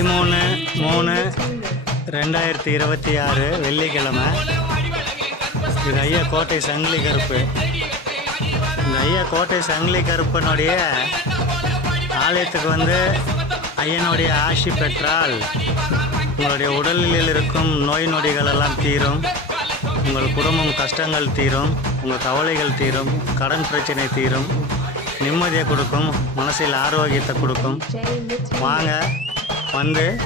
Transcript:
13/3/2026 வெள்ளிக்கிழமை. இது ஐயா கோட்டை சங்கிலி கருப்பு. இந்த ஐயா கோட்டை சங்கிலி கருப்பனுடைய ஆலயத்துக்கு வந்து ஐயனுடைய ஆசி பெற்றால் உங்களுடைய உடலில் இருக்கும் நோய் நொடிகள் எல்லாம் தீரும். உங்கள் குடும்பம் கஷ்டங்கள் தீரும். உங்கள் கவலைகள் தீரும். கடன் பிரச்சனை தீரும். நிம்மதியை கொடுக்கும். மனசில் ஆரோக்கியத்தை கொடுக்கும். வாங்க வந்து